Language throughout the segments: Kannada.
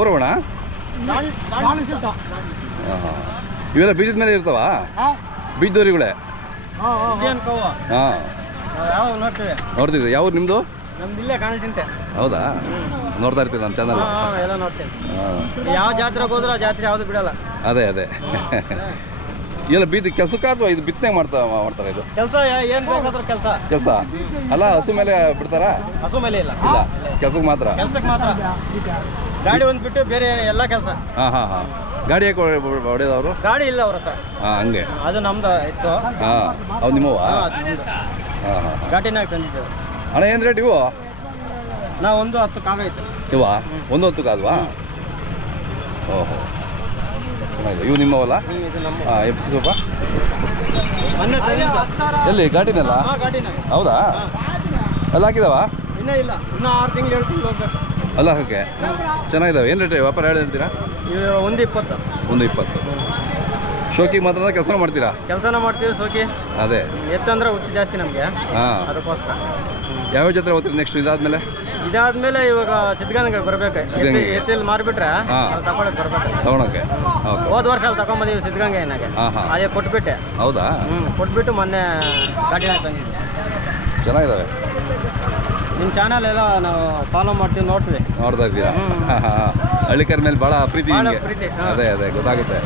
ಯಾವ್ರವಣ? ಇವೆಲ್ಲ ಬೀಜದ ಮೇಲೆ ಇರ್ತಾವ? ಬೀಜದವ್ರಿಗಳೇ? ನೋಡ್ತಿದ್ದೆ. ಯಾವ ನಿಮ್ಮದು? ಹೌದಾ? ನೋಡ್ತಾ ಇರ್ತೀವಿ ನಮ್ಮ ಚಾನಲ್. ಯಾವ ಜಾತ್ರೆಗೆ ಹೋದ್ರೆ ಆ ಜಾತ್ರೆ ಯಾವ್ದು ಬಿಡಲ್ಲ. ಅದೇ ಎಲ್ಲ ಬೀಜ ಕೆಲಸಕ್ಕ ಅಥವಾ ಇದು ಬಿತ್ತನೆ ಮಾಡ್ತಾರೆ? ಇದು ಕೆಲಸ ಏನ್ ಬೇಕಾದ್ರೂ ಕೆಲಸ ಅಲ್ಲ. ಹಸು ಮೇಲೆ ಬಿಡ್ತಾರಾ? ಹಸು ಮೇಲೆ ಇಲ್ಲ, ಕೆಲ್ಸಕ್ಕೆ ಮಾತ್ರ. ಗಾಡಿ ಒಂದು ಬಿಟ್ಟು ಬೇರೆ ಎಲ್ಲ ಕೆಲಸ. ಗಾಡಿ ಯಾಕೆ ಹೊಡೆದವರು? ಗಾಡಿ ಇಲ್ಲ ಅವ್ರ ಹತ್ರ. ಹಂಗೆ. ಅದು ನಮ್ದು ಇತ್ತು. ಅವು ನಿಮ್ಮವ? ಗಾಡಿನಾಗ ತಂದಿದ್ದೇವೆ. ಅಣ್ಣ ಏನು ರೇಟ್ ಇವು? ನಾವು 110 ಕಾಗೈತೆ ಇವ 110 ಕಾದ್ವಾ? ಓಹೋ, ಚೆನ್ನಾಗಿದೆ. ಇವು ನಿಮ್ಮವಲ್ಲ? ಎಫ್ ಸಿ ಸ್ವಲ್ಪ ಎಲ್ಲಿ ಗಾಡಿನಲ್ಲ? ಹೌದಾ? ಅಲ್ಲಿ ಹಾಕಿದಾವ? ಇನ್ನೂ ಇಲ್ಲ, ಇನ್ನೂ 6 ತಿಂಗಳು 7 ತಿಂಗಳು ಹೋಗ್ಬೇಕು. ಅಲ್ಲ ಹಾಕಕ್ಕೆ ಚೆನ್ನಾಗಿದ್ದಾವೆ. ಏನು ರೇಟ್ ವ್ಯಾಪಾರ ಹೇಳ್ತೀರಾ? 120. 120. ಶೋಕಿಗೆ ಮಾತ್ರ ಕೆಲಸ ಮಾಡ್ತೀರಾ? ಕೆಲಸನ ಮಾಡ್ತೀವಿ ಶೋಕಿ. ಅದೇ ಎತ್ತಂದ್ರೆ ಹುಚ್ಚು ಜಾಸ್ತಿ ನಮಗೆ, ಅದಕ್ಕೋಸ್ಕರ. ಯಾವ ಜಾತ್ರೆ ಹೋಗ್ತೀರಿ ನೆಕ್ಸ್ಟ್? ಇದಾದ್ಮೇಲೆ ಇವಾಗ ಸಿದ್ಧಗಂಗೆಗೆ ಬರ್ಬೇಕು. ಎತ್ತಿಲ್ಲಿ ಮಾರ್ಬಿಟ್ರೆ ತಗೊಳಕ್ ಬರ್ಬೇಕು. ತಗೊಳಕ್ಕೆ ಹೋದ ವರ್ಷ ಅಲ್ಲಿ ತಗೊಂಬಂದಿವಿ ಸಿದ್ಧಗಂಗೆ ಏನಾಗೆ. ಅದೇ ಕೊಟ್ಬಿಟ್ಟೆ. ಹೌದಾ? ಕೊಟ್ಬಿಟ್ಟು ಮೊನ್ನೆ ಗಾಡಿನಾಗ ತಂದಿದ್ವಿ. ಚೆನ್ನಾಗಿದ್ದಾವೆ. ನಿಮ್ಮ ಚಾನಲ್ ಎಲ್ಲ ನಾವು ಫಾಲೋ ಮಾಡ್ತೀವಿ, ನೋಡ್ತಾ ಇದ್ದೀರಾ? ಹಳ್ಳಿಕರ ಮೇಲೆ ಭಾಳ ಪ್ರೀತಿ. ಅದೇ ಗೊತ್ತಾಗುತ್ತೆ.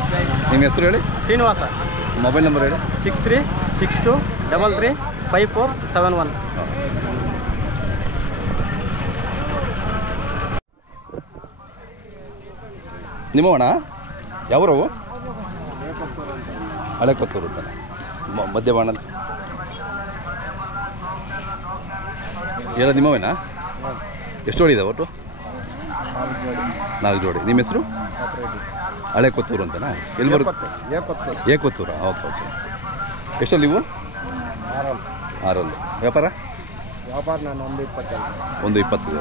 ನಿಮ್ಮ ಹೆಸರು ಹೇಳಿ? ಶ್ರೀನಿವಾಸ. ಮೊಬೈಲ್ ನಂಬರ್ ಹೇಳಿ? 6362335471. ನಿಮ್ಮವಣ? ಯಾವ್ರವು? ಹಳೆ ಕೊತ್ತೂರು ಅಂತಾನೆ. ಮಧ್ಯಬಾಣ ಅಂತ ಎಲ್ಲ ನಿಮ್ಮವೇನಾ? ಎಷ್ಟು ಜೋಡಿ ಇದಾವೆ ಒಟ್ಟು? 4 ಜೋಡಿ. ನಿಮ್ಮ ಹೆಸರು? ಹಳೆ ಕೊತ್ತೂರು ಅಂತನಾ? ಎಲ್ಲಿ ಬರುತ್ತೆ? ಏಕೊತ್ತೂರ. ಓಕೆ. ಎಷ್ಟಲ್ಲಿ ನೀವು? 6. ವ್ಯಾಪಾರ ನಾನು 120. 120.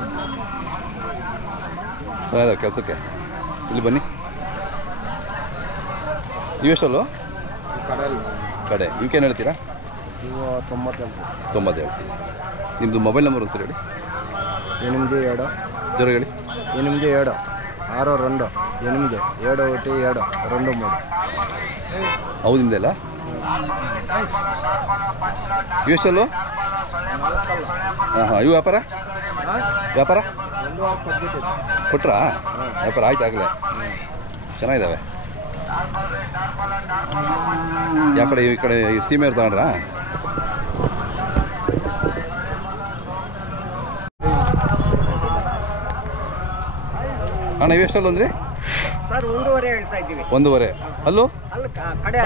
ಚೆನ್ನಾಗಿದಾವೆ ಕೆಲಸಕ್ಕೆ. ಇಲ್ಲಿ ಬನ್ನಿ. ನೀವೆಷ್ಟಲ್ಲೋ? ಕಡೆ ಇವಕ್ಕೇನು ಹೇಳ್ತೀರಾ? 90 ಹೇಳ್ತೀವಿ. ನಿಮ್ಮದು ಮೊಬೈಲ್ ನಂಬರ್ ಸರ್ ಹೇಳಿ? 87 ಜೋರ ಹೇಳಿ. 87 62 8 7 1 7 2 3. ಹೌದು ನಿಮ್ಮದೆಲ್ಲ? ಇವೆಷ್ಟಲ್ಲೋ? ಇವು ವ್ಯಾಪಾರ ಕೊಟ್ರಾ? ವ್ಯಾಪಾರ ಆಯ್ತು ಆಗಲೇ. ಚೆನ್ನಾಗಿದ್ದಾವೆ. ಯಾವ ಕಡೆ? ಈ ಕಡೆ ಸೀಮೆಯವ್ರು ತಗೊಂಡ್ರಾ? ಅಣ್ಣ ಇವೆಷ್ಟಲ್ಲ ಅಂದರೆ? ಸರ್ 1.5 ಹೇಳ್ತಾ ಇದ್ದೀವಿ. 1.5. ಅಲ್ಲೂ? ಕಡೆ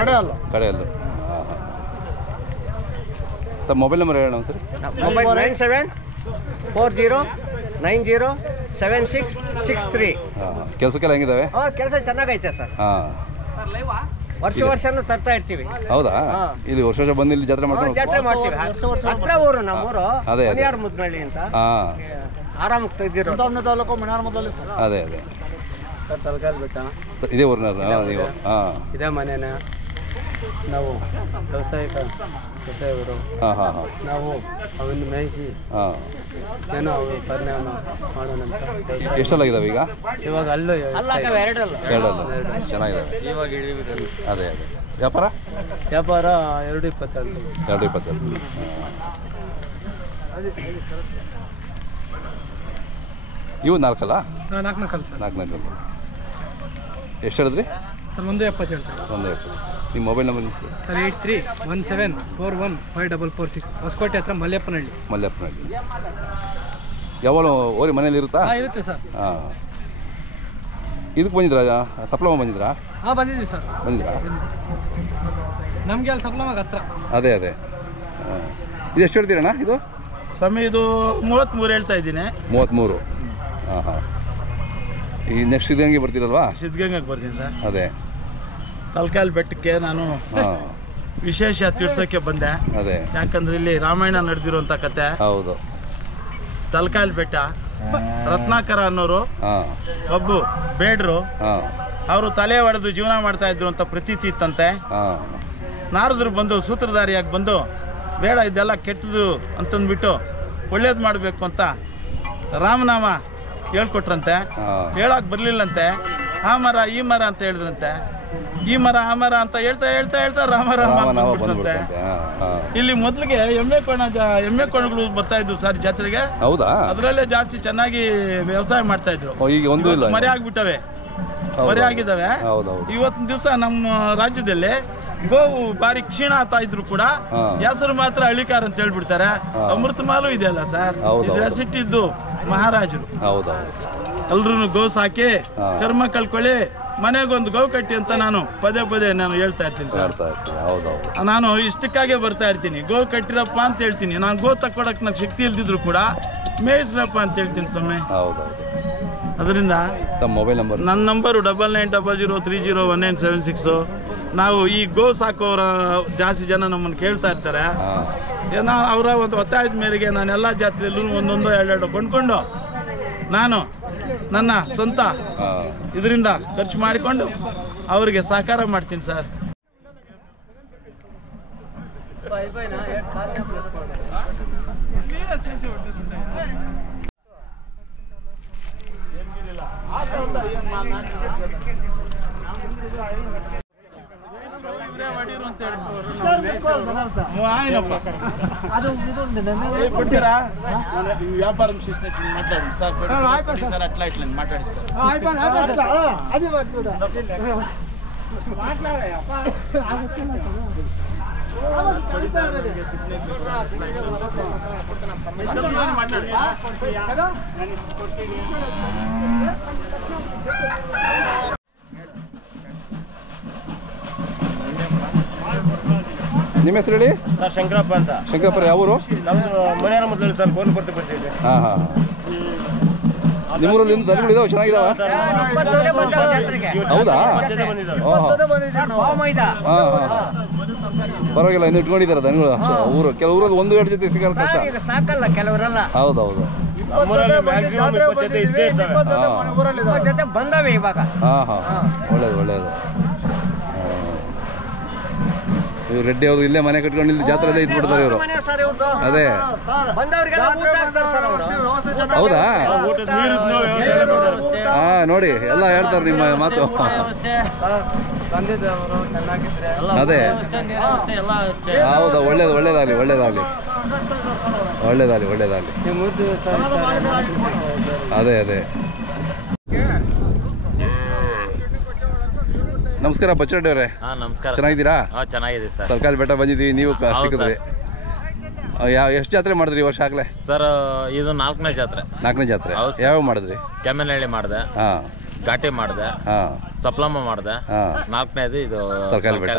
ಅಲ್ಲೂ. ತಮ್ಮ ಮೊಬೈಲ್ ನಂಬರ್ ಹೇಳೋಣ ಸರ್? 9740907663. ಕೆಲಸಕ್ಕೆಲ್ಲ ಹೆಂಗಿದಾವೆ? ಕೆಲಸ ಚೆನ್ನಾಗೈತೆ ಸರ್. ವರ್ಷನೂ ತರ್ತಾ ಇರ್ತೀವಿ. ಹೌದಾ? ಇಲ್ಲಿ ವರ್ಷ ಬಂದು ಇಲ್ಲಿ ಜಾತ್ರೆ ಮಾಡ್ತೀವಿ. ಹತ್ರ ಊರು ನಮ್ಮೂರು. ಅದೇ ಮುದ್ನಳ್ಳಿ ಅಂತ. ಆರಾಮಾಗಿ ತೆಗ್ದಿರೋ ತಾಲೂಕು ಮನಾರ್ ಮೊದಲೇ ಸರ್. ಅದೇ ತಲಕಾಲ್ ಬೆಟ್ಟ ಇದೇ ಊರಿನವ್ರು ನೀವು? ಇದೇ ಮನೇನ ನಾವು ವ್ಯವಸಾಯವರು. ನಾವು ಅವನ್ನ ಮೇಯಿಸಿ ಏನೋ ಪರಿಣಾಮ ಮಾಡೋಣ ಅಂತ. ಎಷ್ಟಲ್ಲಾಗಿದ್ದಾವೆ ಈಗ? ಇವಾಗ ಎರಡಲ್ಲ. ಚೆನ್ನಾಗಿದ್ದಾವೆ ಇವಾಗ. ಅದೇ ವ್ಯಾಪಾರ 220. 220. ಇವು 4 ಅಲ್ಲ? 4 ಎಷ್ಟು ಹೇಳಿದ್ರಿ ಸರ್? 170 ಹೇಳ್ತಾರೆ. 170. ನಿಮ್ಮ ಮೊಬೈಲ್ ನಂಬರ್ ಸರ್? 8317415446. ಹೊಸಕೋಟೆ ಹತ್ರ ಮಲ್ಯಪ್ಪನಹಳ್ಳಿ. ಯಾವಾಗ ಓರಿ ಮನೇಲಿ ಇರುತ್ತಾ? ಇರುತ್ತೆ ಸರ್. ಇದಕ್ಕೆ ಬಂದಿದ್ರಾ? ಸಪ್ಲಮ ಬಂದಿದ್ರಾ? ಬಂದಿದ್ದೀವಿ ಸರ್. ನಮಗೆ ಅಲ್ಲಿ ಸಪ್ಲಮಾಗ ಹತ್ರ. ಅದೇ ಇದು ಎಷ್ಟು ಹೇಳ್ತೀರಣ್ಣ ಇದು? ಸಮಯ ಇದು 33 ಹೇಳ್ತಾ ಇದ್ದೀನಿ. 33. ಈ ನೆಕ್ಸ್ಟ್ ಸಿದ್ಧಗಂಗೆ ಬರ್ತೀರಲ್ವಾ? ಸಿದ್ಧಗಂಗೆಗೆ ಬರ್ತೀನಿ ಸರ್. ಅದೇ ತಲಕಾಲ್ ಬೆಟ್ಟಕ್ಕೆ ನಾನು ವಿಶೇಷ ತಿಳಿಸೋಕ್ಕೆ ಬಂದೆ. ಅದೇ ಯಾಕಂದ್ರೆ ಇಲ್ಲಿ ರಾಮಾಯಣ ನಡೆದಿರುವಂಥ ಕತೆ. ಹೌದು. ತಲಕಾಲ್ ಬೆಟ್ಟ ರತ್ನಾಕರ ಅನ್ನೋರು ಒಬ್ಬ ಬೇಡರು, ಅವರು ತಲೆ ಹೊಡೆದು ಜೀವನ ಮಾಡ್ತಾ ಇದ್ರು ಅಂತ ಪ್ರತೀತಿ ಇತ್ತಂತೆ. ನಾರದರು ಬಂದು ಸೂತ್ರಧಾರಿಯಾಗಿ ಬಂದು ಬೇಡ ಇದೆಲ್ಲ ಕೆಟ್ಟದು ಅಂತಂದ್ಬಿಟ್ಟು ಒಳ್ಳೇದು ಮಾಡಬೇಕು ಅಂತ ರಾಮನಾಮ ಹೇಳ್ಕೊಟ್ರಂತೆ. ಹೇಳಕ್ ಬರ್ಲಿಲ್ಲಂತೆ. ಆ ಮರ ಈ ಮರ ಅಂತ ಹೇಳಿದ್ರಂತೆ. ಈ ಮರ ಆ ಮರ ಅಂತ ಹೇಳ್ತಾ ರಾಮ ಬಂದ್ಬಿಡ್ತಂತೆ. ಇಲ್ಲಿ ಮೊದ್ಲಿಗೆ ಎಮ್ಮೆ ಕೋಣಗಳು ಬರ್ತಾ ಇದ್ವು ಸರ್ ಜಾತ್ರೆಗೆ. ಹೌದಾ? ಅದ್ರಲ್ಲೇ ಜಾಸ್ತಿ ಚೆನ್ನಾಗಿ ವ್ಯವಸಾಯ ಮಾಡ್ತಾ ಇದ್ರು. ಮರಿ ಆಗ್ಬಿಟ್ಟವೆ, ಮರಿ ಆಗಿದ್ದಾವೆ. ಇವತ್ತಿನ ದಿವಸ ನಮ್ಮ ರಾಜ್ಯದಲ್ಲಿ ಗೋವು ಬಾರಿ ಕ್ಷೀಣ ಆಗ್ತಾ ಇದ್ರು ಕೂಡ ಹೆಸರು ಮಾತ್ರ ಹಳ್ಳಿಕಾರ ಅಂತ ಹೇಳ್ಬಿಡ್ತಾರೆ. ಅಮೃತ ಮಾಲು ಇದೆಯಲ್ಲ ಸರ್, ಇದ್ರಸಿಟ್ಟಿದ್ದು ಮಹಾರಾಜರು. ಎಲ್ರು ಗೋ ಸಾಕಿ ಕರ್ಮ ಕಳ್ಕೊಳ್ಳಿ, ಮನೆಗೊಂದು ಗೋ ಕಟ್ಟಿ ಅಂತ ನಾನು ಪದೇ ಹೇಳ್ತಾ ಇರ್ತೀನಿ ಸರ್. ನಾನು ಇಷ್ಟಕ್ಕಾಗೆ ಬರ್ತಾ ಇರ್ತೀನಿ, ಗೋ ಕಟ್ಟಿರಪ್ಪ ಅಂತ ಹೇಳ್ತೀನಿ. ನಾನು ಗೋ ತಕ್ಕೊಡಕ್ ನಂಗೆ ಶಕ್ತಿ ಇಲ್ದಿದ್ರು ಕೂಡ ಮೇಯಿಸ್ರಪ್ಪ ಅಂತ ಹೇಳ್ತೀನಿ ಸಮಯ. ಅದರಿಂದ ಮೊಬೈಲ್ ನಂಬರ್, ನನ್ನ ನಂಬರು 9900301976. ನಾವು ಈ ಗೋ ಸಾಕೋರ ಜಾಸ್ತಿ ಜನ ನಮ್ಮನ್ನು ಕೇಳ್ತಾ ಇರ್ತಾರೆ. ಅವರ ಒಂದು ಒತ್ತಾಯದ ಮೇರೆಗೆ ನಾನು ಎಲ್ಲ ಜಾತ್ರೆಯಲ್ಲೂ ಒಂದೊಂದು ಎರಡೆರಡು ಕೊಂಡ್ಕೊಂಡು ನಾನು ನನ್ನ ಸ್ವಂತ ಇದರಿಂದ ಖರ್ಚು ಮಾಡಿಕೊಂಡು ಅವರಿಗೆ ಸಹಕಾರ ಮಾಡ್ತೀನಿ ಸರ್. ಕೊಡ್ತೀರಾ? ವ್ಯಾಪಾರ ಮಾತಾಡಿ ಸರ್, ಅಟ್లా ಇಟ್ಲ ಮಾತಾಡಿಸ್ತಾರೆ. ನಿಮ್ಮ ಹೆಸರು ಹೇಳಿ ಸರ್? ಶಂಕರಪ್ಪ ಅಂತ. ಶಂಕರಪ್ಪ ಯಾವ ಊರು? ನಮ್ದು ಮನೆಯ ಮೊದಲು ಸರ್ ಗೋಲ್ಪುರಕ್ಕೆ ಬರ್ತಿದ್ದೆ. ನಿಮ್ಮೂರಲ್ಲಿ ದನಗಳಿದಾವೆ, ಚೆನ್ನಾಗಿದಾವ? ಹೌದಾ? ಪರವಾಗಿಲ್ಲ, ಇನ್ನು ಇಟ್ಕೊಂಡಿದ್ದಾರೆ ದನಗಳು. ಊರು ಕೆಲವು ಊರಲ್ಲಿ 1-2 ಜೊತೆ ಸಿಗಲ್ಲ, ಕಷ್ಟ. ಸಾಕಲ್ಲ ಕೆಲವರೆಲ್ಲ. ಹೌದೌದು, ಬಂದವೆ ಇವಾಗ. ಒಳ್ಳೇದು. ಇವ್ರು ರೆಡ್ಡಿ ಅವರು ಇಲ್ಲೇ ಮನೆ ಕಟ್ಕೊಂಡು ಇಲ್ಲಿ ಜಾತ್ರೆ ಇದ್ಬಿಡ್ತಾರೆ ಇವರು. ಅದೇ ಹೌದಾ? ನೋಡಿ ಎಲ್ಲ ಹೇಳ್ತಾರೆ ನಿಮ್ಮ ಮಾತು. ಅದೇ ಹೌದಾ? ಒಳ್ಳೇದಾಗಲಿ. ಅದೇ ನಮಸ್ಕಾರ ಬಚ್ಚರಡ್ಡಿ ಅವರೇ. ನಮಸ್ಕಾರ. ಚೆನ್ನಾಗಿದ್ದೀರಾ? ಚೆನ್ನಾಗಿದೆ ಸರ್. ತರಕಾರಿ ಬೆಟ್ಟ ಬಂದಿದ್ದೀವಿ, ನೀವು ಸಿಕ್ಕಿದ್ರಿ. ಎಷ್ಟು ಜಾತ್ರೆ ಮಾಡಿದ್ರಿ ಈ ವರ್ಷ ಆಗ್ಲೇ? ಸರ್ ಇದು 4ನೇ ಜಾತ್ರೆ. 4ನೇ ಜಾತ್ರೆ ಯಾವ ಮಾಡಿದ್ರಿ? ಕೆಮ್ಮನಹಳ್ಳಿ ಮಾಡಿದೆ, ಘಾಟಿ ಮಾಡಿದೆ, ಸಪ್ಲಮ್ಮ ಮಾಡಿದೆ. 4ನೇದು ಇದು ತರಕಾರಿ ಬೆಟ್ಟ.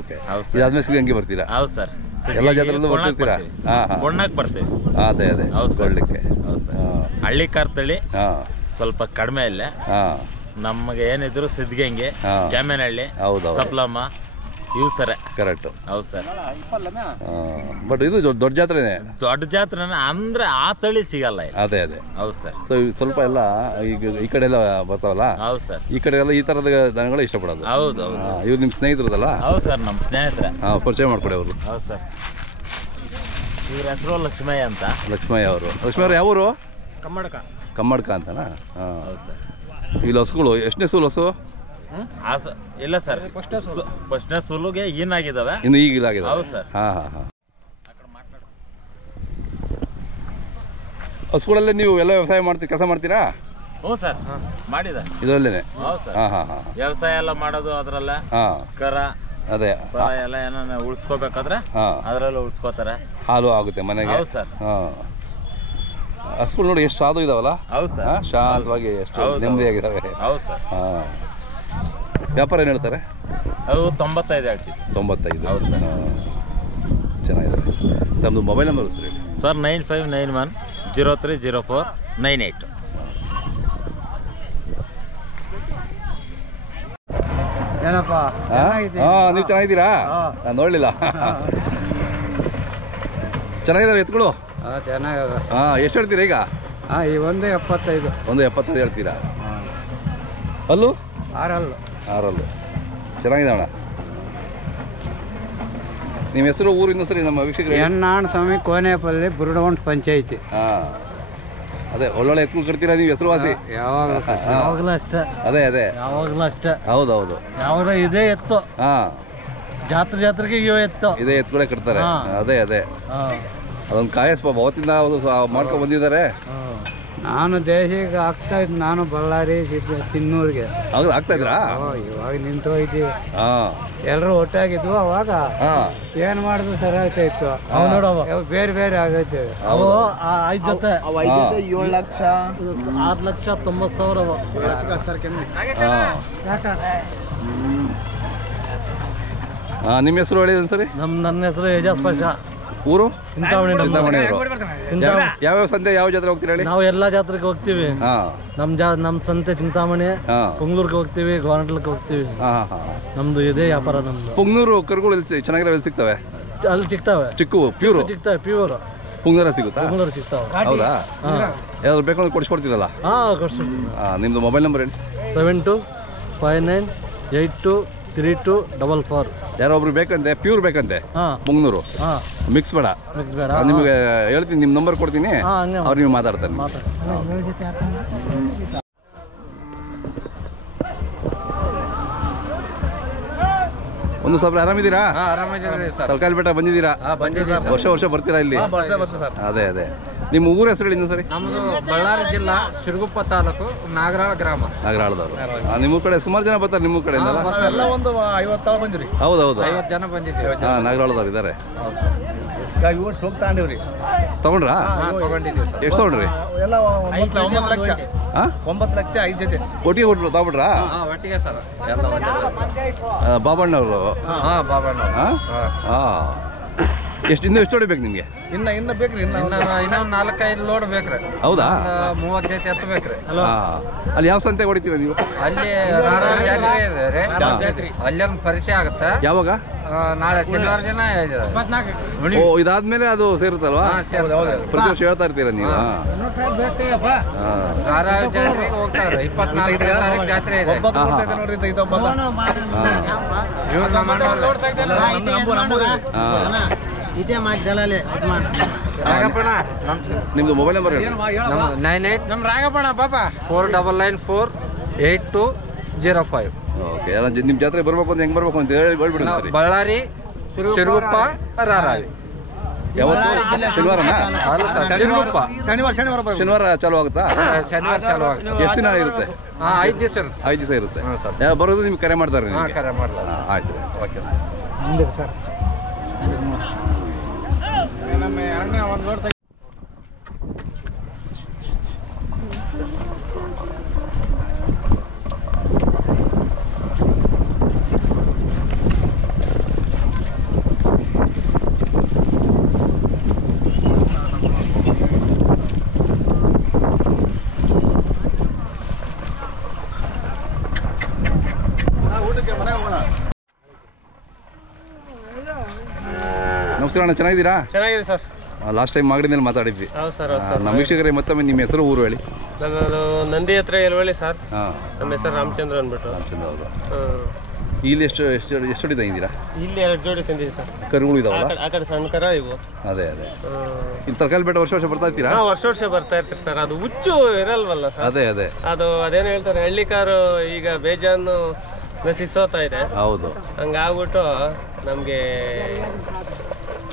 ಓಕೆ. ಇದಾದ್ಮೇಲೆ ಸಿಗಂಗೆ ಬರ್ತೀರಾ? ಹೌದು ಸರ್. ಎಲ್ಲ ಜಾತ್ರೆಲ್ಲೂ ಬರ್ತಿರ್ತೀರಾ? ಕೊಂಡಾಕ್ ಬರ್ತೀವಿ. ಅದೇ ಕೊಡ್ಲಿಕ್ಕೆ. ಹಳ್ಳಿ ಕಾರ್ತಳಿ ಸ್ವಲ್ಪ ಕಡಿಮೆ ಇಲ್ಲ. ನಮಗೆ ಏನಿದ್ರು ಸಿದ್ಧಗಂಗೆ, ಕೆಮ್ಮನಹಳ್ಳಿ, ಸಪ್ಲಮ್ಮ ಇವು ಸರ್. ಕರೆಕ್ಟ್. ಹೌದು ಸರ್. ಬಟ್ ಇದು ದೊಡ್ಡ ಜಾತ್ರೆನೇ. ದೊಡ್ಡ ಜಾತ್ರೆನ ಅಂದ್ರೆ ಆ ತಳಿ ಸಿಗಲ್ಲ. ಅದೇ ಹೌದು ಸರ್. ಸೊ ಸ್ವಲ್ಪ ಎಲ್ಲ ಈಗ ಈ ಕಡೆ ಎಲ್ಲ ಬರ್ತಾವಲ್ಲ. ಹೌದು ಸರ್. ಈ ಕಡೆ ಎಲ್ಲ ಈ ತರದ ದನಗಳು ಇಷ್ಟಪಡೋದು. ಹೌದು. ಇವ್ರು ನಿಮ್ಮ ಸ್ನೇಹಿತರದಲ್ಲ? ಹೌದು ಸರ್, ನಮ್ಮ ಸ್ನೇಹಿತರ. ಪರಿಚಯ ಮಾಡ್ಕೊಡಿ ಅವರು. ಹೌದು ಸರ್. ಇವ್ರ ಹೆಸರು ಲಕ್ಷ್ಮಯ್ಯ ಅಂತ. ಲಕ್ಷ್ಮಯ್ಯ ಅವರು ಯಾವ ಊರು? ಕಮ್ಮಡ್ಕ ಅಂತನಾ? ಹೌದು ಸರ್. ಇಲ್ಲಿ ಹಸುಗಳು ಎಷ್ಟನೇ ಸೂಲು ಹಸು? ಇಲ್ಲ ಸರ್, ಫಸ್ಟ್ನೇ ಸೂಲುಗೆ ಏನಾಗಿದ್ದಾವೆ, ಇನ್ನು ಈಗ ಆಗಿದೆ. ಹೌದು ಸರ್. ಹಸುಗಳಲ್ಲೇ ನೀವು ಎಲ್ಲ ವ್ಯವಸಾಯ ಕೆಲಸ ಮಾಡ್ತೀರಾ? ಹ್ಞೂ ಸರ್, ಮಾಡಿದೆ ಇದರಲ್ಲೇನೆ. ಹೌದು ಸರ್. ವ್ಯವಸಾಯ ಎಲ್ಲ ಮಾಡೋದು ಅದ್ರಲ್ಲ. ಕರ ಅದೇ ಎಲ್ಲ ಏನಾನ ಉಳಿಸ್ಕೋಬೇಕಾದ್ರೆ ಅದ್ರಲ್ಲಿ ಉಳಿಸ್ಕೋತಾರೆ. ಹಾಲು ಆಗುತ್ತೆ ಮನೆಗೆ. ಹೌದು ಸರ್. ಹಸುಗಳು ನೋಡಿ ಎಷ್ಟು ಸಾಧು ಇದಾವಲ್ಲ. ಹೌದು ಸರ್. ಶಾಂತವಾಗಿ ಎಷ್ಟು ನೆಮ್ಮದಿಯಾಗಿದ್ದಾವೆ. ಹೌದು ಸರ್. ವ್ಯಾಪಾರ ಏನು ಹೇಳ್ತಾರೆ? ಅವು 95 ಹೇಳ್ತೀವಿ. 95. ಹೌದು ಸರ್. ಚೆನ್ನಾಗಿದೆ. ನಮ್ಮದು ಮೊಬೈಲ್ ನಂಬರ್ ಸರ್ ಹೇಳಿ ಸರ್. 9591030498. ಏನಪ್ಪ ನೀವು ಚೆನ್ನಾಗಿದ್ದೀರಾ? ನಾನು ನೋಡಲಿಲ್ಲ. ಚೆನ್ನಾಗಿದ್ದಾವೆ ಎತ್ತುಗಳು? ಚೆನ್ನಾಗದ. ಎಷ್ಟು ಹೇಳ್ತೀರಾ ಈಗ? ಈ 175. 175 ಹೇಳ್ತೀರಾ? ಅಲ್ಲೂ 6 ಚೆನ್ನಾಗಿದ್ದಾವಣ. ನಿಮ್ಮ ಹೆಸರು ಊರಿನ ಸರಿ ನಮ್ಮ ವೀಕ್ಷಕರು? ಎನ್ನಾಣ ಸ್ವಾಮಿ ಕೋನೇಪಲ್ಲಿ ಬುರುಡವಂಟ ಪಂಚಾಯಿತಿ. ಅದು ಅದೇ ಒಳ್ಳೊಳ್ಳೆ ಎತ್ಕೊಂಡು ಕಟ್ತೀರಾ ನೀವು, ಹೆಸರುವಾಸಿ. ಯಾವಾಗಲೂ ಅಷ್ಟೇ, ಅದೇ ಅದೇ ಯಾವಾಗಲೂ ಅಷ್ಟೇ. ಹೌದೌದು. ಯಾವಾಗ ಇದೇ ಎತ್ತು, ಜಾತ್ರೆಗೆ ಇವೆ ಎತ್ತು, ಇದೇ ಎತ್ಗಳೇ ಕಟ್ತಾರೆ. ಅದೇ ಅದೇ ಅದೊಂದು ಕಾಯಸ್ ಪಾಪ ಅವತ್ತಿಂದ ಮಾಡ್ಕೊಂಡು ಬಂದಿದ್ದಾರೆ. ನಾನು ದೇಶಕ್ಕೆ ಆಗ್ತಾ ಇದ್ದು, ನಾನು ಬಳ್ಳಾರಿ ಸಿನ್ನೂರಿಗೆ. ಹೌದು, ಆಗ್ತಾ ಇದ್ರಾ? ಇವಾಗ ನಿಂತು ಹೋಯ್ತೀವಿ. ಎಲ್ಲರೂ ಒಟ್ಟಾಗಿದ್ವು ಅವಾಗ. ಏನ್ ಮಾಡಿದ್ರು ಸರಿ ಆಗ್ತಾ ಇತ್ತು. ಬೇರೆ ಬೇರೆ ಆಗೈತೆ. ಅವು 5 ಜೊತೆ 7 ಲಕ್ಷ 6,90,000. ನಿಮ್ಮ ಹೆಸರು ಹೇಳಿ ಒಂದ್ಸರಿ. ನನ್ನ ಹೆಸರು ಏಜಾಸ್ ಪಾಷಾ. ಊರು ಚಿಂತಾಮಣಿ. ಯಾವ್ಯಾವ ಸಂತೆ ಯಾವ ಜಾತ್ರೆ ಹೋಗ್ತೀರಾ ಹೇಳಿ? ನಾವು ಎಲ್ಲಾ ಜಾತ್ರೆಗೆ ಹೋಗ್ತೀವಿ. ನಮ್ ಸಂತೆ ಚಿಂತಾಮಣಿ, ಪೊಂಗ್ಳೂರ್ಗೆ ಹೋಗ್ತೀವಿ, ಗೋರಂಟ್ಲಕ್ಕೆ ಹೋಗ್ತೀವಿ. ನಮ್ದು ಇದೇ ವ್ಯಾಪಾರ. ನಮ್ದು ಪುಂಗ್ನೂರು ಕರುಗಳು ಚೆನ್ನಾಗಿರೋ ಸಿಗ್ತವೆ ಅಲ್ಲಿ, ಸಿಗ್ತವೆ. ಚಿಕ್ಕು ಪ್ಯೂರ್ ಪ್ಯೂರ್ ಪುಂಗ್ನೂರ ಸಿಗುತ್ತಾ? ಪೊಂಗ್ಳೂರು ಸಿಗ್ತಾವೆ. ಹೌದಾ? ಯಾವ್ದು ಬೇಕು ಅಂದ್ರೆ ಕೊಡಿಸ್ಕೊಡ್ತೀರಲ್ಲ? ಕೊಡ್ಸಿರ್ತೀವಿ. ನಿಮ್ದು ಮೊಬೈಲ್ ನಂಬರ್ ಹೇಳಿ. 7259823244. ಯಾರೋ ಒಬ್ರು ಬೇಕಂತೆ, ಪ್ಯೂರ್ ಬೇಕಂತೆ ಪುಂಗ್ನೂರು. ಮಿಕ್ಸ್ ಬೇಡ. ನಿಮಗೆ ಹೇಳ್ತೀನಿ, ನಿಮ್ಮ ನಂಬರ್ ಕೊಡ್ತೀನಿ, ಅವ್ರು ನೀವು ಮಾತಾಡ್ತಾರೆ. ಒಂದು ಸ್ವಲ್ಪ ಆರಾಮಿದ್ದೀರಾ? ತಲಕಾಲ್ ಬೆಟ್ಟ ಬಂದಿದ್ದೀರಾ? ವರ್ಷ ಬರ್ತೀರಾ ಇಲ್ಲಿ? ಅದೇ ಅದೇ. ನಿಮ್ಮ ಊರ ಹೆಸರು ಹೇಳಿ ಸರಿ. ನಮ್ಮದು ಬಳ್ಳಾರಿ ಜಿಲ್ಲಾ ಶಿರಗುಪ್ಪ ತಾಲೂಕು, ನಾಗರಾಳ ಗ್ರಾಮ. ನಾಗರಾಳದವರು. ನಿಮ್ಮ ಕಡೆ ಸುಮಾರು ಜನ ಬರ್ತಾರೆ. ನಿಮ್ಮ ಕಡೆ ಒಂದು 50 ಬಂದಿರಿ. ಹೌದೌದು, 50 ಜನ ಬಂದಿದ್ದೀವಿ. ನಾಗರಾಳದವ್ರು ಇದ್ದಾರೆ. ತಗೊಂಡಿವ್ರಿ. ತಗೊಂಡ್ರಾ? ಎಷ್ಟು ತಗೊಂಡ್ರಿ? 9 ಲಕ್ಷ 9 ಲಕ್ಷ 5 ಜೊತೆ ಒಟ್ಟಿಗೆ ಕೊಟ್ಟರು ತಗೊಂಡ್ರಾ? ಒಟ್ಟಿಗೆ ಸರ್. ಬಾಬಣ್ಣವರು. ಇನ್ನೂ ಎಷ್ಟು ಹೊಡಿಬೇಕು ನಿಮಗೆ? ಇನ್ನ ಬೇಕ್ರಿ. ಇನ್ನೊಂದು 4-5 ಲೋಡ್ ಬೇಕ್ರಿ. ಹೌದಾ? 30 ಜೊತೆ ಎತ್ತು ಬೇಕ್ರಿ. ಅಲ್ಲಿ ಯಾವ ಸಂತೆ ಹೊಡಿತೀರಾ ನೀವು? ಅಲ್ಲಿ ಅಲ್ಲೊಂದು ಪರಿಚಯ ಆಗುತ್ತೆ. ಯಾವಾಗ? ನಾಳೆ ಶನಿವಾರ ದಿನ. ಇದಾದ್ಮೇಲೆ ಅದು ಸೇರುತ್ತಲ್ವಾ? ಪ್ರತಿ ವರ್ಷ ಹೇಳ್ತಾ ಇರ್ತೀರಾ ನೀವು? ಜಾತ್ರೆಗೆ ಹೋಗ್ತಾರೆ. 24ನೇ ತಾರೀಕು ಜಾತ್ರೆ ಇದೆ. ನಿಮ್ದು ಮೊಬೈಲ್ ನಂಬರ್ ಹೇಳಿ. 98 ನಮ್ಮ ರಾಗಪ್ಪಣ ಪಾಪ 49948205. ಓಕೆ. ನಿಮ್ಮ ಜಾತ್ರೆ ಬರ್ಬೇಕು ಅಂದ್ರೆ ಹೆಂಗ್ ಬರ್ಬೇಕು ಅಂತ ಹೇಳ್ಬಿಡಿ. ಬಳ್ಳಾರಿ ಶಿರಗುಪ್ಪ ರಾರಾವಿ. ಯಾವತ್ತು? ಶನಿವಾರನಾ? ಶನಿವಾರ ಚಾಲು ಆಗುತ್ತಾ? ಶನಿವಾರ ಚಾಲು ಆಗುತ್ತೆ. ಎಷ್ಟು ದಿನ ಇರುತ್ತೆ? 5 ದಿವಸ ಇರುತ್ತೆ. 5 ದಿವಸ ಇರುತ್ತೆ. ಬರೋದು ನಿಮ್ಗೆ ಕರೆ ಮಾಡ್ತಾರೆ? ಕರೆ ಮಾಡಲ್ಲ. ಆಯ್ತು, ಓಕೆ ಸರ್. ಮುಂದೆ ಸರ್ ನಮ್ಮ ಅಣ್ಣ ಒಂದು ನೋಡ್ತಾ. ನಮಸ್ಕಾರ ಅಣ್ಣ, ಚೆನ್ನಾಗಿದ್ದೀರಾ? ಚೆನ್ನಾಗಿದೆ ಸರ್. ಲಾಸ್ಟ್ ಟೈಮ್ ಮಾಗಡಿನಲ್ಲಿ ಮಾತಾಡಿದ್ವಿ. ನಮ್ಮ ವೀಕ್ಷಕರೇ ಮತ್ತೊಮ್ಮೆ ನಿಮ್ಮ ಹೆಸರು, ಊರು ಹೇಳಿ. ನಾನು ನಂದಿ ಹತ್ರ ಎಲ್ವಳ್ಳಿ ಸರ್. ನಮ್ಮ ಹೆಸರು ರಾಮಚಂದ್ರ ಅಂದ್ಬಿಟ್ಟು. ರಾಮಚಂದ್ರ ಅವರು. ಇಲ್ಲಿ ಎಷ್ಟು ಹೊಡಿ ತಂದಿದ್ದೀರಾ? ಇಲ್ಲಿ 2 ಜೋಡಿ ತಂದಿದ್ದೀವಿ ಸರ್. ಕರುಗಳು ಇದಾವಲ್ಲ? ಆ ಕಡೆ ಸಣ್ಣ ಕರ ಇವು. ಅದೇ ಅದೇ. ಇಲ್ಲಿ ತರಕಾರಿ ಬೆಟ್ಟ ವರ್ಷ ಬರ್ತಾ ಇರ್ತೀರಾ? ವರ್ಷ ಬರ್ತಾ ಇರ್ತೀರಿ ಸರ್. ಅದು ಹುಚ್ಚು ಇರಲ್ವಲ್ಲ ಸರ್. ಅದೇ ಅದೇ. ಅದು ಅದೇನು ಹೇಳ್ತಾರೆ, ಹಳ್ಳಿ ಕಾರು ಈಗ ಬೇಜಾನು ನಶಿಸೋತಾ ಇದೆ. ಹೌದು. ಹಂಗಾಗ್ಬಿಟ್ಟು ನಮ್ಗೆ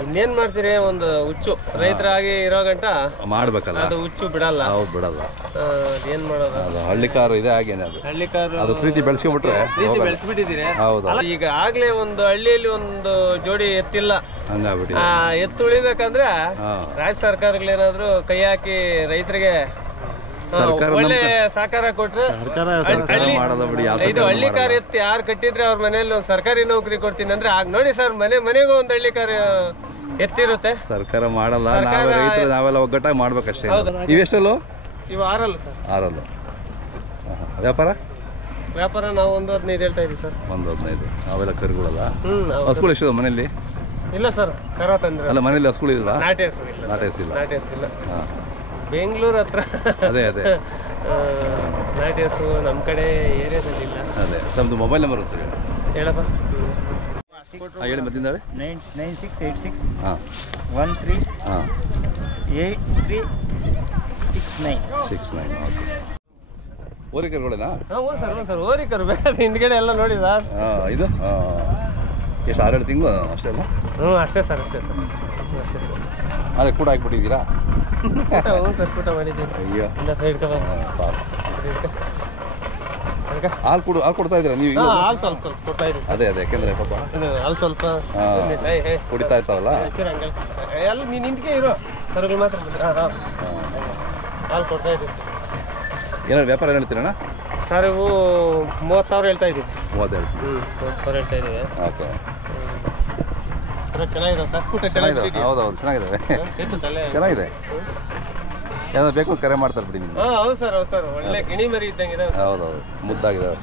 ಇನ್ನೇನ್ ಮಾಡ್ತೀರಿ, ಒಂದು ಹುಚ್ಚು ರೈತರಾಗಿ ಇರೋ ಗಂಟ ಮಾಡ್ಬೇಕಲ್ಲ, ಅದು ಹುಚ್ಚು ಬಿಡಲ್ಲ. ಹೌದು, ಬಿಡಲ್ಲ. ಏನ್ ಮಾಡೋದು, ಅದು ಹಳ್ಳಿ ಕಾರು ಇದೆ. ಹಾಗೇನೆ ಅದು ಹಳ್ಳಿ ಕಾರು, ಅದು ಪ್ರೀತಿ ಬೆಳೆಸ್ಕೊಬಿಟ್ರೆ ಬೆಳೆಸ್ಬಿಟ್ಟಿದ್ದೀರಿ. ಹೌದು. ಈಗ ಆಗ್ಲೇ ಒಂದು ಹಳ್ಳಿಯಲ್ಲಿ ಒಂದು ಜೋಡಿ ಎತ್ತಿಲ್ಲ, ಹಂಗಾಗ್ಬಿಟ್ಟು ಎತ್ತು ಉಳಿಬೇಕಂದ್ರೆ ರಾಜ್ಯ ಸರ್ಕಾರಗಳೇನಾದ್ರು ಕೈ ಹಾಕಿ ರೈತರಿಗೆ ಒಳ್ಳೆ ಸಹಕಾರ ಕೊಟ್ರೆ, ಇದು ಹಳ್ಳಿ ಕಾರ್ ಎತ್ತಿ ಯಾರು ಕಟ್ಟಿದ್ರೆ ಅವ್ರ ಮನೇಲಿ ಒಂದು ಸರ್ಕಾರಿ ನೌಕರಿ ಕೊಡ್ತೀನಿ ಅಂದ್ರೆ ಆಗ ನೋಡಿ ಸರ್, ಮನೆಗೂ ಒಂದು ಹಳ್ಳಿ ಕಾರ್ ಎತ್ತಿರುತ್ತೆ. ಸರ್ಕಾರ ಮಾಡಲ್ಲ, ನಾವೆಲ್ಲ ಒಗ್ಗಟ್ಟಾಗಿ ಮಾಡ್ಬೇಕಷ್ಟೇ. ಇವೆಷ್ಟಲ್ಲೂ? ಇವು 6 ಸರ್. 6. ವ್ಯಾಪಾರ ನಾವು 1.15 ಹೇಳ್ತಾ ಇದೀವಿ ಸರ್. 1.15. ನಾವೆಲ್ಲ ಕರುಗಳಲ್ಲ. ಹಸುಗಳು ಎಷ್ಟಿದೆ ಮನೇಲಿ? ಇಲ್ಲ ಸರ್, ಕರ ತಂದ್ರೆ ಅಲ್ಲ, ಮನೇಲಿ ಹಸುಗಳು ಇಲ್ಲ. ನಾಟಿ ಹಸು ಇಲ್ಲ. ಬೆಂಗಳೂರು ಹತ್ರ ಅದೇ ಅದೇ ನಾಟಿ ಹಸು ನಮ್ಮ ಕಡೆ ಏರಿಯಾದಲ್ಲಿ ಇಲ್ಲ. ಅದೇ. ನಮ್ಮದು ಮೊಬೈಲ್ ನಂಬರ್ ಹೇಳಪ್ಪ. ಹೇಳಿ ಮತ್ತಿಂದ 9686 13 83 6 69 ಓಕೆ. ಓರಿಕರುಗಳೇನಾ? ಹ್ಞೂ ಸರ್ ಓರಿಕರು ಬೇಕಾದ್ರೆ ಹಿಂದ್ಗಡೆ ಎಲ್ಲ ನೋಡಿ ಸರ್. ಇದು ಎಷ್ಟು 6-7 ತಿಂಗಳು ಅಷ್ಟೇ ಅಲ್ಲ? ಹ್ಞೂ ಅಷ್ಟೇ ಸರ್ ಅದೇ ಕೂಡ ಹಾಕ್ಬಿಟ್ಟಿದ್ದೀರಾ? ಹ್ಞೂ ಸರ್ ಊಟ ಮಾಡಿದ್ದೀವಿ. ಅಯ್ಯೋ ಪಾಪ. ಹಾಲು ಕೊಡ್ತಾ ಇದ್ದೀರಾ ನೀವು? ಹಾಲು ಸ್ವಲ್ಪ ಕೊಡ್ತಾ ಇದ್ದೀವಿ. ಅದೇ ಯಾಕೆಂದ್ರೆ ಪಾಪ ಹಾಲು ಸ್ವಲ್ಪ ಕುಡಿತಾ ಇರ್ತಾವಲ್ಲ. ಎಲ್ಲ ನೀನು ನಿಂತ್ಕೆ ಇರೋ ಸರಗಳು ಮಾತ್ರ. ಹಾಲು ಕೊಡ್ತಾ ಇದ್ದೀವಿ. ಏನಾದ್ರು ವ್ಯಾಪಾರ ಏನು ಹೇಳ್ತೀರಣ್ಣ? ಸರ್ ಇವು 30,000 ಹೇಳ್ತಾ ಇದ್ದೀವಿ. 30,000. 30,000 ಹೇಳ್ತಾ ಇದ್ದೀವಿ. ಓಕೆ. ಚೆನ್ನಾಗಿದೆ ಸರ್ ಊಟ ಚೆನ್ನಾಗಿದೆ. ಹೌದೌದು ಚೆನ್ನಾಗಿದ್ದಾವೆ, ಚೆನ್ನಾಗಿದೆ. ಏನಾದ್ರು ಬೇಕು ಕರೆ ಮಾಡ್ತಾರೆ ಬಿಡಿ ನಿಮ್ಗೆ. ಹೌದು ಸರ್ ಒಳ್ಳೆ ಗಿಣಿ ಮರಿ ಇದ್ದಂಗೆ. ಹೌದೌದು ಮುದ್ದಾಗಿದ್ದಾವೆ.